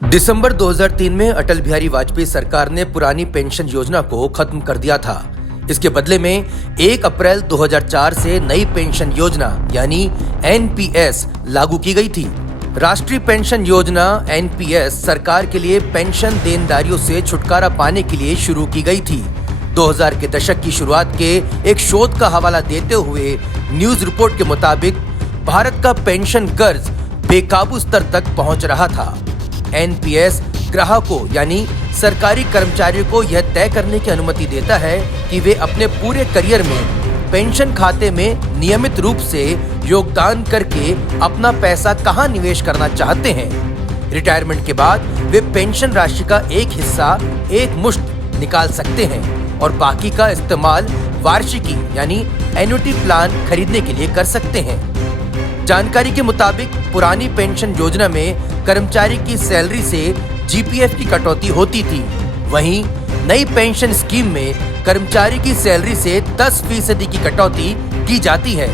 दिसंबर 2003 में अटल बिहारी वाजपेयी सरकार ने पुरानी पेंशन योजना को खत्म कर दिया था। इसके बदले में 1 अप्रैल 2004 से नई पेंशन योजना यानी एनपीएस लागू की गई थी। राष्ट्रीय पेंशन योजना एनपीएस सरकार के लिए पेंशन देनदारियों से छुटकारा पाने के लिए शुरू की गई थी। 2000 के दशक की शुरुआत के एक शोध का हवाला देते हुए न्यूज रिपोर्ट के मुताबिक भारत का पेंशन कर्ज बेकाबू स्तर तक पहुंच रहा था। एनपीएस ग्राहकों यानी सरकारी कर्मचारियों को यह तय करने की अनुमति देता है कि वे अपने पूरे करियर में पेंशन खाते में नियमित रूप से योगदान करके अपना पैसा कहां निवेश करना चाहते हैं। रिटायरमेंट के बाद वे पेंशन राशि का एक हिस्सा एक मुश्त निकाल सकते हैं और बाकी का इस्तेमाल वार्षिकी यानी एन्युटी प्लान खरीदने के लिए कर सकते हैं। जानकारी के मुताबिक पुरानी पेंशन योजना में कर्मचारी की सैलरी से जीपीएफ की कटौती होती थी। वहीं नई पेंशन स्कीम में कर्मचारी की सैलरी से 10% की कटौती की जाती है।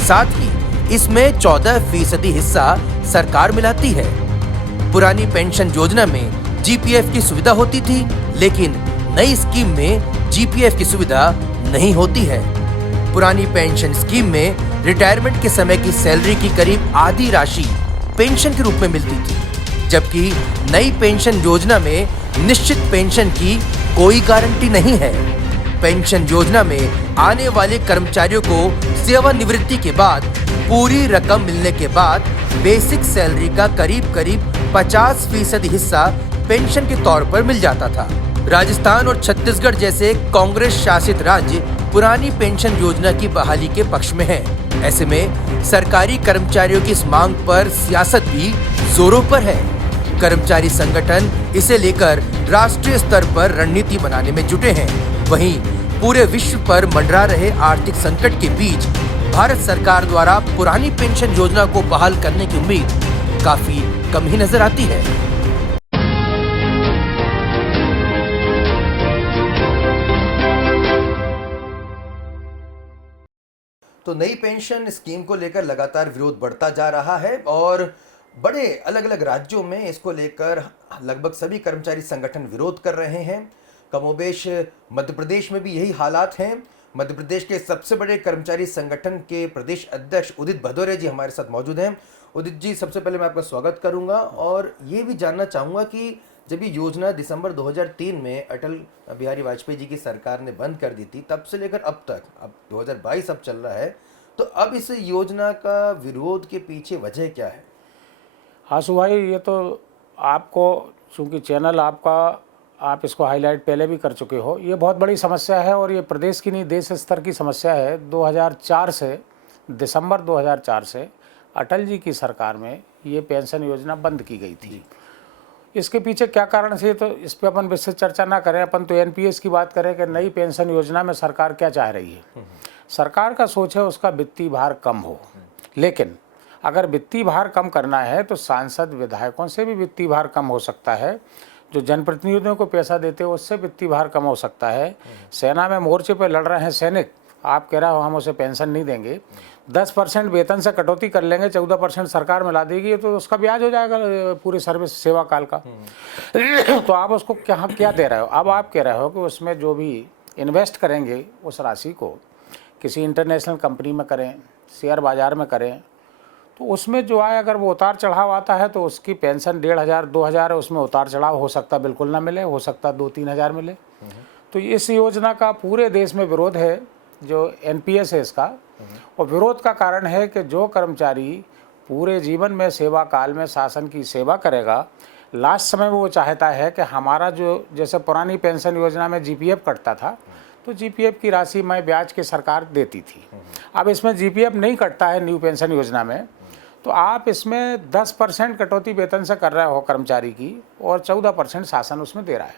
साथ ही इसमें 14% हिस्सा सरकार मिलाती है। पुरानी पेंशन योजना में जीपीएफ की सुविधा होती थी, लेकिन नई स्कीम में जीपीएफ की सुविधा नहीं होती है। पुरानी पेंशन स्कीम में रिटायरमेंट के समय की सैलरी की करीब आधी राशि पेंशन के रूप में मिलती थी, जबकि नई पेंशन योजना में निश्चित पेंशन की कोई गारंटी नहीं है। पेंशन योजना में आने वाले कर्मचारियों को सेवानिवृत्ति के बाद पूरी रकम मिलने के बाद बेसिक सैलरी का करीब 50% हिस्सा पेंशन के तौर पर मिल जाता था। राजस्थान और छत्तीसगढ़ जैसे कांग्रेस शासित राज्य पुरानी पेंशन योजना की बहाली के पक्ष में हैं। ऐसे में सरकारी कर्मचारियों की इस मांग पर सियासत भी जोरों पर है। कर्मचारी संगठन इसे लेकर राष्ट्रीय स्तर पर रणनीति बनाने में जुटे हैं। वहीं पूरे विश्व पर मंडरा रहे आर्थिक संकट के बीच भारत सरकार द्वारा पुरानी पेंशन योजना को बहाल करने की उम्मीद काफी कम ही नजर आती है। तो नई पेंशन स्कीम को लेकर लगातार विरोध बढ़ता जा रहा है और बड़े अलग अलग राज्यों में इसको लेकर लगभग सभी कर्मचारी संगठन विरोध कर रहे हैं। कमोबेश मध्य प्रदेश में भी यही हालात हैं। मध्य प्रदेश के सबसे बड़े कर्मचारी संगठन के प्रदेश अध्यक्ष उदित भदौरिया जी हमारे साथ मौजूद हैं। उदित जी, सबसे पहले मैं आपका स्वागत करूंगा और ये भी जानना चाहूँगा कि जब ये योजना दिसंबर 2003 में अटल बिहारी वाजपेयी जी की सरकार ने बंद कर दी थी, तब से लेकर अब तक, अब 2022 अब चल रहा है, तो अब इस योजना का विरोध के पीछे वजह क्या है? आशु भाई, ये तो आपको, चूँकि चैनल आपका, आप इसको हाईलाइट पहले भी कर चुके हो, ये बहुत बड़ी समस्या है और ये प्रदेश की नहीं देश स्तर की समस्या है। 2004 से, दिसंबर 2004 से अटल जी की सरकार में ये पेंशन योजना बंद की गई थी। इसके पीछे क्या कारण से, तो इस पर अपन विस्तृत चर्चा ना करें, अपन तो एनपीएस की बात करें कि नई पेंशन योजना में सरकार क्या चाह रही है। सरकार का सोच है उसका वित्तीय भार कम हो, लेकिन अगर वित्तीय भार कम करना है तो सांसद विधायकों से भी वित्तीय भार कम हो सकता है, जो जनप्रतिनिधियों को पैसा देते हो उससे वित्तीय भार कम हो सकता है। सेना में मोर्चे पर लड़ रहे हैं सैनिक, आप कह रहे हो हम उसे पेंशन नहीं देंगे, 10% वेतन से कटौती कर लेंगे, 14% सरकार मिला देगी, तो उसका ब्याज हो जाएगा पूरे सर्विस सेवा काल का। तो आप उसको क्या दे रहे हो? अब आप कह रहे हो कि उसमें जो भी इन्वेस्ट करेंगे उस राशि को किसी इंटरनेशनल कंपनी में करें, शेयर बाजार में करें, तो उसमें जो आए अगर वो उतार चढ़ाव आता है तो उसकी पेंशन 1500 2000 है, उसमें उतार चढ़ाव हो सकता बिल्कुल ना मिले, हो सकता 2-3 हज़ार मिले। तो इस योजना का पूरे देश में विरोध है, जो एनपीएस है इसका। और विरोध का कारण है कि जो कर्मचारी पूरे जीवन में सेवा काल में शासन की सेवा करेगा, लास्ट समय में वो चाहता है कि हमारा जो, जैसे पुरानी पेंशन योजना में जीपीएफ कटता था, तो जीपीएफ की राशि मैं ब्याज की सरकार देती थी। अब इसमें जीपीएफ नहीं कटता है न्यू पेंशन योजना में, तो आप इसमें 10% कटौती वेतन से कर रहे हो कर्मचारी की और 14% शासन उसमें दे रहा है,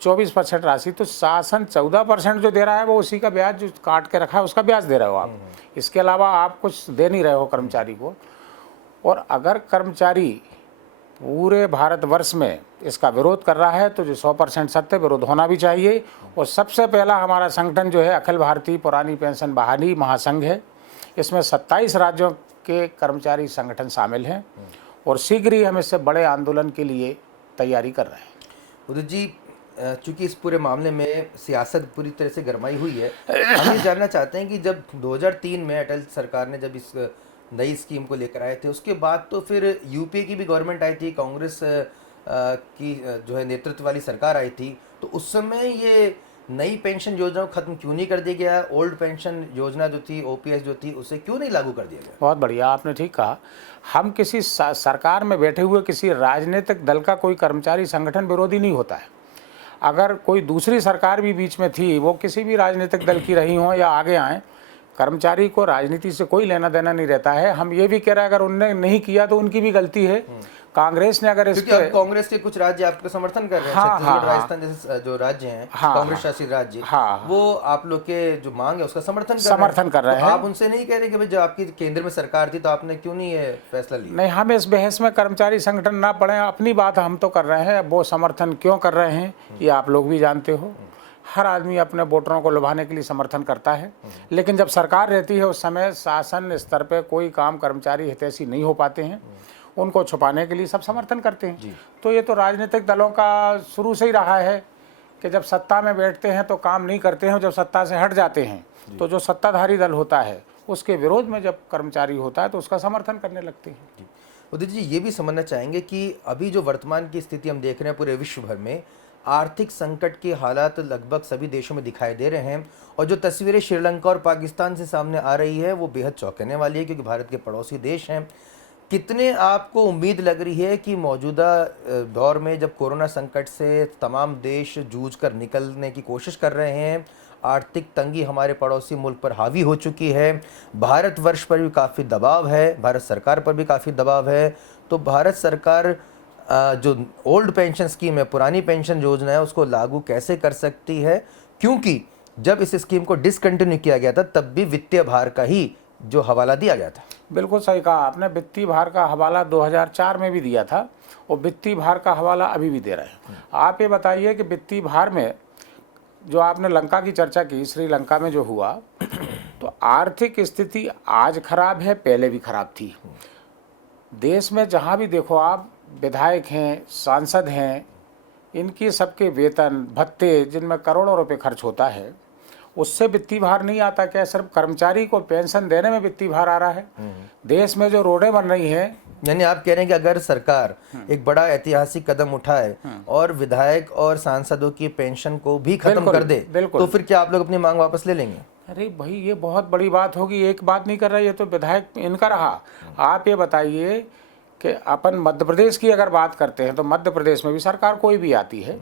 24% राशि। तो शासन 14% जो दे रहा है वो उसी का ब्याज जो काट के रखा है उसका ब्याज दे रहे हो आप, इसके अलावा आप कुछ दे नहीं रहे हो कर्मचारी को। और अगर कर्मचारी पूरे भारतवर्ष में इसका विरोध कर रहा है तो जो 100% सत्य विरोध होना भी चाहिए। और सबसे पहला हमारा संगठन जो है अखिल भारतीय पुरानी पेंशन बहाली महासंघ है, इसमें 27 राज्यों के कर्मचारी संगठन शामिल हैं और शीघ्र ही हम इससे बड़े आंदोलन के लिए तैयारी कर रहे हैं। उदित जी, चूंकि इस पूरे मामले में सियासत पूरी तरह से गरमाई हुई है, हम ये जानना चाहते हैं कि जब 2003 में अटल सरकार ने जब इस नई स्कीम को लेकर आए थे, उसके बाद तो फिर यूपी की भी गवर्नमेंट आई थी, कांग्रेस की जो है नेतृत्व वाली सरकार आई थी, तो उस समय ये नई पेंशन योजना को खत्म क्यों नहीं कर दिया गया? ओल्ड पेंशन योजना जो थी, ओपीएस जो थी, उसे क्यों नहीं लागू कर दिया गया? बहुत बढ़िया, आपने ठीक कहा। हम किसी सरकार में बैठे हुए किसी राजनीतिक दल का कोई कर्मचारी संगठन विरोधी नहीं होता है। अगर कोई दूसरी सरकार भी बीच में थी, वो किसी भी राजनीतिक दल की रही हो या आगे आए, कर्मचारी को राजनीति से कोई लेना देना नहीं रहता है। हम ये भी कह रहे हैं अगर उनने नहीं किया तो उनकी भी गलती है। कांग्रेस ने अगर क्योंकि अब कांग्रेस के कुछ राज्य आपका समर्थन कर रहे हैं, छत्तीसगढ़, राजस्थान जैसे जो राज्य हैं, कांग्रेस शासित राज्य, वो आप लोग के जो मांग है उसका समर्थन कर रहे हैं। आप उनसे नहीं कह रहे कि भाई जब आपकी केंद्र में सरकार थी तो आपने क्यों नहीं ये फैसला लिया? नहीं, हम इस बहस में कर्मचारी संगठन ना पड़े, अपनी बात हम तो कर रहे हैं। वो समर्थन क्यों कर रहे हैं ये आप लोग भी जानते हो। हर आदमी अपने वोटरों को लुभाने के लिए समर्थन करता है, लेकिन जब सरकार रहती है उस समय शासन स्तर पे कोई काम कर्मचारी हितैषी नहीं हो पाते हैं, उनको छुपाने के लिए सब समर्थन करते हैं। तो ये तो राजनीतिक दलों का शुरू से ही रहा है कि जब सत्ता में बैठते हैं तो काम नहीं करते हैं, जब सत्ता से हट जाते हैं तो जो सत्ताधारी दल होता है उसके विरोध में जब कर्मचारी होता है तो उसका समर्थन करने लगते हैं। उदित जी, ये भी समझना चाहेंगे कि अभी जो वर्तमान की स्थिति हम देख रहे हैं पूरे विश्व भर में, आर्थिक संकट के हालात लगभग सभी देशों में दिखाई दे रहे हैं, और जो तस्वीरें श्रीलंका और पाकिस्तान से सामने आ रही है वो बेहद चौंकाने वाली है, क्योंकि भारत के पड़ोसी देश हैं। कितने आपको उम्मीद लग रही है कि मौजूदा दौर में जब कोरोना संकट से तमाम देश जूझ कर निकलने की कोशिश कर रहे हैं, आर्थिक तंगी हमारे पड़ोसी मुल्क पर हावी हो चुकी है, भारतवर्ष पर भी काफ़ी दबाव है, भारत सरकार पर भी काफ़ी दबाव है, तो भारत सरकार जो ओल्ड पेंशन स्कीम है, पुरानी पेंशन योजना है, उसको लागू कैसे कर सकती है? क्योंकि जब इस स्कीम को डिसकंटिन्यू किया गया था तब भी वित्तीय भार का ही जो हवाला दिया गया था। बिल्कुल सही कहा आपने। वित्तीय भार का हवाला 2004 में भी दिया था और वित्तीय भार का हवाला अभी भी दे रहे हैं। आप ये बताइए कि वित्तीय भार में जो आपने लंका की चर्चा की, श्रीलंका में जो हुआ, तो आर्थिक स्थिति आज खराब है, पहले भी खराब थी। देश में जहाँ भी देखो आप, विधायक हैं, सांसद हैं, इनकी सबके वेतन भत्ते जिनमें करोड़ों रुपए खर्च होता है, उससे वित्तीय भार नहीं आता। क्या सिर्फ कर्मचारी को पेंशन देने में वित्तीय भार आ रहा है? देश में जो रोडें बन रही हैं, यानी आप कह रहे हैं कि अगर सरकार एक बड़ा ऐतिहासिक कदम उठाए और विधायक और सांसदों की पेंशन को भी खत्म कर दे, तो फिर क्या आप लोग अपनी मांग वापस ले लेंगे? अरे भाई, ये बहुत बड़ी बात होगी। एक बात नहीं कर रहा, ये तो विधायक इनका रहा। आप ये बताइए कि अपन मध्य प्रदेश की अगर बात करते हैं तो मध्य प्रदेश में भी सरकार कोई भी आती है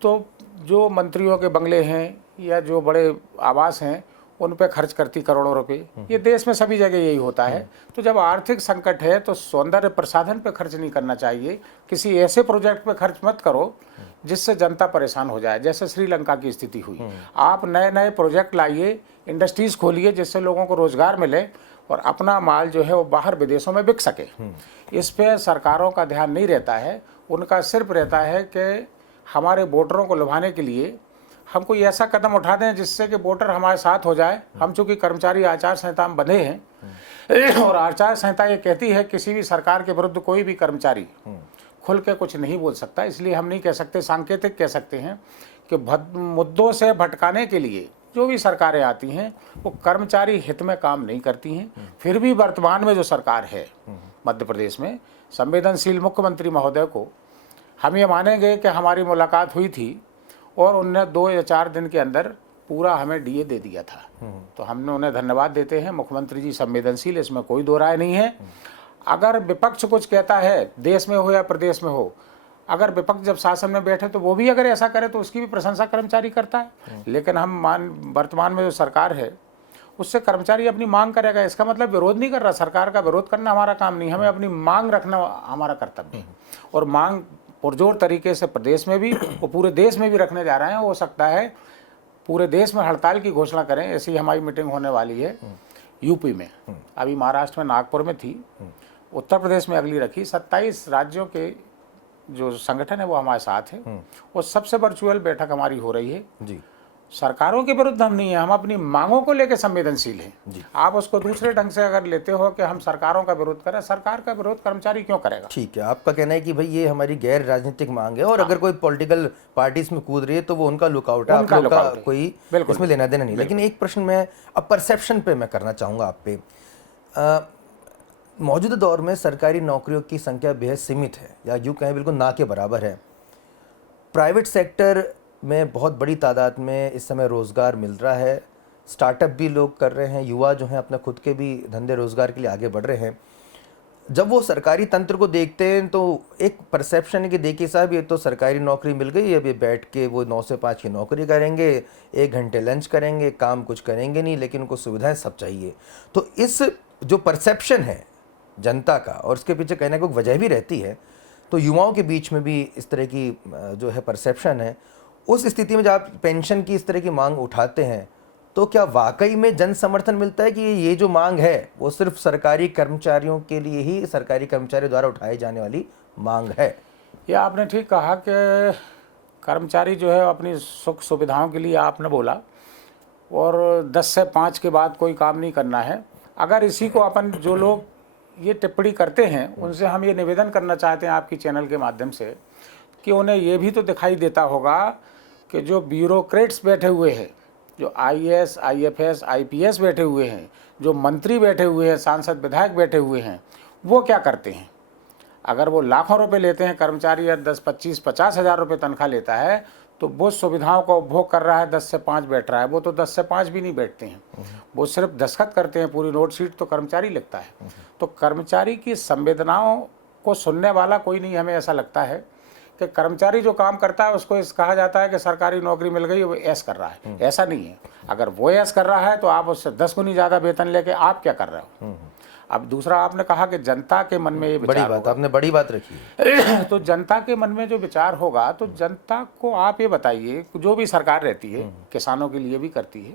तो जो मंत्रियों के बंगले हैं या जो बड़े आवास हैं उन पे खर्च करती करोड़ों रुपए। ये देश में सभी जगह यही होता है। तो जब आर्थिक संकट है तो सौंदर्य प्रसाधन पे खर्च नहीं करना चाहिए, किसी ऐसे प्रोजेक्ट पे खर्च मत करो जिससे जनता परेशान हो जाए, जैसे श्रीलंका की स्थिति हुई। आप नए नए प्रोजेक्ट लाइए, इंडस्ट्रीज खोलिए जिससे लोगों को रोजगार मिले और अपना माल जो है वो बाहर विदेशों में बिक सके। इस पे सरकारों का ध्यान नहीं रहता है। उनका सिर्फ रहता है कि हमारे वोटरों को लुभाने के लिए हम कोई ऐसा कदम उठा दें जिससे कि वोटर हमारे साथ हो जाए। हम चूंकि कर्मचारी आचार संहिता में बंधे हैं और आचार संहिता ये कहती है किसी भी सरकार के विरुद्ध कोई भी कर्मचारी खुल के कुछ नहीं बोल सकता, इसलिए हम नहीं कह सकते, सांकेतिक कह सकते हैं कि मुद्दों से भटकाने के लिए जो भी सरकारें आती हैं वो कर्मचारी हित में काम नहीं करती हैं। फिर भी वर्तमान में जो सरकार है मध्य प्रदेश में, संवेदनशील मुख्यमंत्री महोदय को हम ये मानेंगे कि हमारी मुलाकात हुई थी और उनने 2 या 4 दिन के अंदर पूरा हमें डीए दे दिया था। तो हमने उन्हें धन्यवाद देते हैं। मुख्यमंत्री जी संवेदनशील, इसमें कोई दो राय नहीं है। अगर विपक्ष कुछ कहता है, देश में हो या प्रदेश में हो, अगर विपक्ष जब शासन में बैठे तो वो भी अगर ऐसा करे तो उसकी भी प्रशंसा कर्मचारी करता है। लेकिन हम वर्तमान में जो सरकार है उससे कर्मचारी अपनी मांग करेगा। इसका मतलब विरोध नहीं कर रहा, सरकार का विरोध करना हमारा काम नहीं, हमें अपनी मांग रखना हमारा कर्तव्य है। और मांग पुरजोर तरीके से प्रदेश में भी और पूरे देश में भी रखने जा रहे हैं। हो सकता है पूरे देश में हड़ताल की घोषणा करें। ऐसी हमारी मीटिंग होने वाली है यूपी में, अभी महाराष्ट्र में नागपुर में थी, उत्तर प्रदेश में अगली रखी। 27 राज्यों के जो संगठन है वो हमारे साथ है और सबसे वर्चुअल बैठक हमारी हो रही है जी। सरकारों के विरुद्ध हम नहीं है, हम अपनी मांगों को लेकर संवेदनशील हैं। आप उसको दूसरे ढंग से अगर लेते हो कि हम सरकारों का विरोध करें, सरकार का विरोध कर्मचारी क्यों करेगा? ठीक है, आपका कहना है कि भाई ये हमारी गैर राजनीतिक मांग है और अगर कोई पॉलिटिकल पार्टी इसमें कूद रही है तो वो उनका लुकआउट है, आप लोग का कोई इसमें लेना देना नहीं। लेकिन एक प्रश्न मैं अब परसेप्शन पे मैं करना चाहूँगा आप पे। मौजूदा दौर में सरकारी नौकरियों की संख्या बेहद सीमित है, या यूँ कहें बिल्कुल ना के बराबर है। प्राइवेट सेक्टर में बहुत बड़ी तादाद में इस समय रोज़गार मिल रहा है, स्टार्टअप भी लोग कर रहे हैं, युवा जो हैं अपने खुद के भी धंधे रोज़गार के लिए आगे बढ़ रहे हैं। जब वो सरकारी तंत्र को देखते हैं तो एक परसेप्शन है कि देखिए साहब, ये तो सरकारी नौकरी मिल गई, अब ये बैठ के वो 9 से 5 की नौकरी करेंगे, 1 घंटे लंच करेंगे, काम कुछ करेंगे नहीं, लेकिन उनको सुविधाएं सब चाहिए। तो इस जो परसेप्शन है जनता का, और उसके पीछे कहने को वजह भी रहती है, तो युवाओं के बीच में भी इस तरह की जो है परसेप्शन है। उस स्थिति में जब आप पेंशन की इस तरह की मांग उठाते हैं तो क्या वाकई में जन समर्थन मिलता है कि ये जो मांग है वो सिर्फ सरकारी कर्मचारियों के लिए ही, सरकारी कर्मचारियों द्वारा उठाई जाने वाली मांग है? ये आपने ठीक कहा कि कर्मचारी जो है अपनी सुख सुविधाओं के लिए आपने बोला, और 10 से 5 के बाद कोई काम नहीं करना है। अगर इसी को अपन जो लोग ये टिप्पणी करते हैं उनसे हम ये निवेदन करना चाहते हैं आपकी चैनल के माध्यम से कि उन्हें ये भी तो दिखाई देता होगा कि जो ब्यूरोक्रेट्स बैठे हुए हैं, जो IAS, IFS, IPS बैठे हुए हैं, जो मंत्री बैठे हुए हैं, सांसद विधायक बैठे हुए हैं, वो क्या करते हैं? अगर वो लाखों रुपए लेते हैं कर्मचारी, या 10, 25, 50 हज़ार रुपये तनख्वाह लेता है, तो वो सुविधाओं का उपभोग कर रहा है, 10 से 5 बैठ रहा है। वो तो 10 से 5 भी नहीं बैठते हैं, वो सिर्फ दस्तखत करते हैं, पूरी नोट शीट तो कर्मचारी लिखता है। तो कर्मचारी की संवेदनाओं को सुनने वाला कोई नहीं, हमें ऐसा लगता है कि कर्मचारी जो काम करता है उसको कहा जाता है कि सरकारी नौकरी मिल गई, वो ऐश कर रहा है। ऐसा नहीं है। अगर वो ऐश कर रहा है तो आप उससे 10 गुनी ज़्यादा वेतन लेके आप क्या कर रहे हो? अब दूसरा आपने कहा कि जनता के मन में ये विचार बड़ी बात, आपने बड़ी बात रखी है। तो जनता के मन में जो विचार होगा, तो जनता को आप ये बताइए, जो भी सरकार रहती है, किसानों के लिए भी करती है,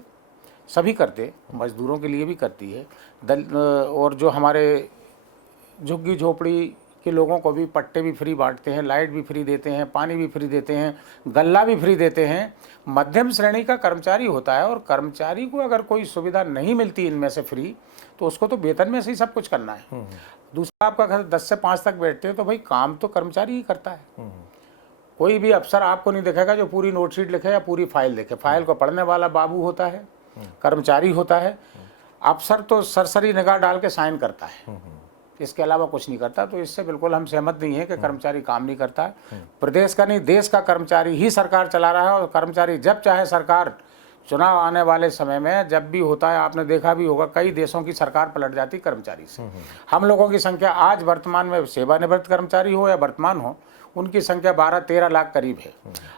सभी करते, मजदूरों के लिए भी करती है, और जो हमारे झुग्गी झोपड़ी के लोगों को भी पट्टे भी फ्री बांटते हैं, लाइट भी फ्री देते हैं, पानी भी फ्री देते हैं, गल्ला भी फ्री देते हैं। मध्यम श्रेणी का कर्मचारी होता है, और कर्मचारी को अगर कोई सुविधा नहीं मिलती इनमें से फ्री, तो उसको तो वेतन में से ही सब कुछ करना है। दूसरा, आपका घर 10 से 5 तक बैठते हैं, तो भाई काम तो कर्मचारी ही करता है। कोई भी अफसर आपको नहीं दिखेगा जो पूरी नोट शीट लिखे या पूरी फाइल लिखे। फाइल को पढ़ने वाला बाबू होता है, कर्मचारी होता है। अफसर तो सरसरी निगाह डाल के साइन करता है, इसके अलावा कुछ नहीं करता। तो इससे बिल्कुल हम सहमत नहीं है कि कर्मचारी काम नहीं करता है। प्रदेश का नहीं, देश का कर्मचारी ही सरकार चला रहा है, और कर्मचारी जब चाहे सरकार, चुनाव आने वाले समय में जब भी होता है, आपने देखा भी होगा, कई देशों की सरकार पलट जाती कर्मचारी से। हम लोगों की संख्या आज वर्तमान में, सेवानिवृत्त कर्मचारी हो या वर्तमान हो, उनकी संख्या 12-13 लाख करीब है।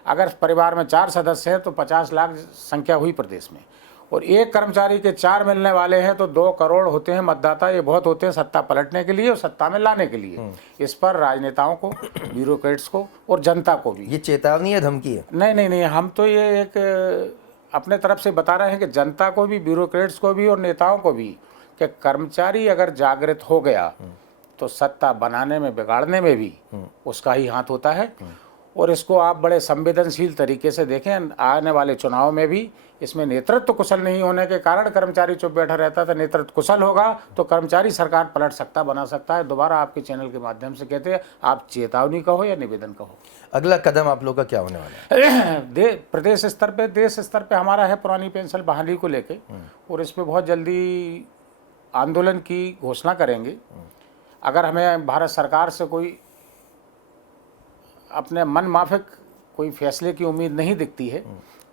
अगर परिवार में 4 सदस्य हैं तो 50 लाख संख्या हुई प्रदेश में, और एक कर्मचारी के 4 मिलने वाले हैं तो 2 करोड़ होते हैं मतदाता। ये बहुत होते हैं सत्ता पलटने के लिए और सत्ता में लाने के लिए। इस पर राजनेताओं को, ब्यूरोक्रेट्स को और जनता को भी, ये चेतावनी है, धमकी है? नहीं, हम तो ये एक अपने तरफ से बता रहे हैं कि जनता को भी, ब्यूरोक्रेट्स को भी और नेताओं को भी, कि कर्मचारी अगर जागृत हो गया तो सत्ता बनाने में, बिगाड़ने में भी उसका ही हाथ होता है। और इसको आप बड़े संवेदनशील तरीके से देखें। आने वाले चुनाव में भी इसमें नेतृत्व कुशल नहीं होने के कारण कर्मचारी चुप बैठा रहता था। नेतृत्व कुशल होगा तो कर्मचारी सरकार पलट सकता, बना सकता है। दोबारा आपके चैनल के माध्यम से कहते हैं, आप चेतावनी कहो या निवेदन कहो, अगला कदम आप लोग का क्या होने वाला है? प्रदेश स्तर पे, देश स्तर पे हमारा है पुरानी पेंशन बहाली को लेके, और इस पर बहुत जल्दी आंदोलन की घोषणा करेंगे। अगर हमें भारत सरकार से कोई अपने मन माफिक कोई फैसले की उम्मीद नहीं दिखती है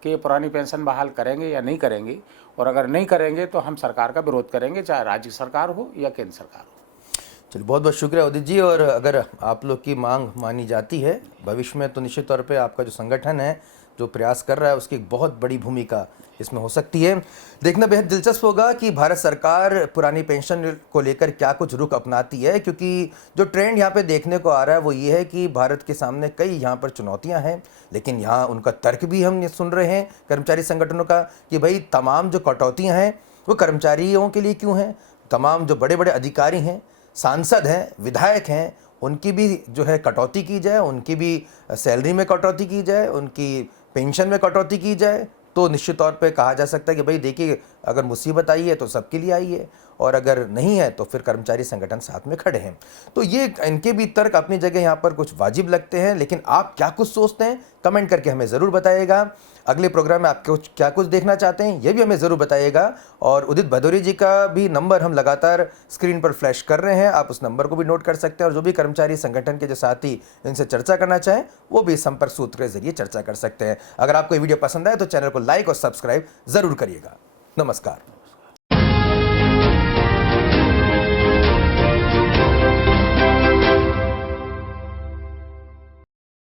कि ये पुरानी पेंशन बहाल करेंगे या नहीं करेंगे, और अगर नहीं करेंगे तो हम सरकार का विरोध करेंगे, चाहे राज्य सरकार हो या केंद्र सरकार हो। चलिए, बहुत बहुत शुक्रिया उदित जी। और अगर आप लोग की मांग मानी जाती है भविष्य में, तो निश्चित तौर पे आपका जो संगठन है, जो प्रयास कर रहा है, उसकी एक बहुत बड़ी भूमिका इसमें हो सकती है। देखना बेहद दिलचस्प होगा कि भारत सरकार पुरानी पेंशन को लेकर क्या कुछ रुख अपनाती है, क्योंकि जो ट्रेंड यहाँ पे देखने को आ रहा है वो ये है कि भारत के सामने कई यहाँ पर चुनौतियाँ हैं, लेकिन यहाँ उनका तर्क भी हम सुन रहे हैं कर्मचारी संगठनों का कि भाई तमाम जो कटौतियाँ हैं वो कर्मचारियों के लिए क्यों हैं। तमाम जो बड़े बड़े अधिकारी हैं, सांसद हैं, विधायक हैं, उनकी भी जो है कटौती की जाए, उनकी भी सैलरी में कटौती की जाए, उनकी पेंशन में कटौती की जाए, तो निश्चित तौर पे कहा जा सकता है कि भाई देखिए, अगर मुसीबत आई है तो सबके लिए आई है, और अगर नहीं है तो फिर कर्मचारी संगठन साथ में खड़े हैं। तो ये इनके भी तर्क अपनी जगह यहाँ पर कुछ वाजिब लगते हैं, लेकिन आप क्या कुछ सोचते हैं कमेंट करके हमें ज़रूर बताइएगा। अगले प्रोग्राम में आप क्या कुछ देखना चाहते हैं ये भी हमें ज़रूर बताइएगा। और उदित भदौरिया जी का भी नंबर हम लगातार स्क्रीन पर फ्लैश कर रहे हैं, आप उस नंबर को भी नोट कर सकते हैं, और जो भी कर्मचारी संगठन के जो साथी इनसे चर्चा करना चाहें वो भी संपर्क सूत्र के जरिए चर्चा कर सकते हैं। अगर आपको ये वीडियो पसंद आए तो चैनल को लाइक और सब्सक्राइब ज़रूर करिएगा। नमस्कार।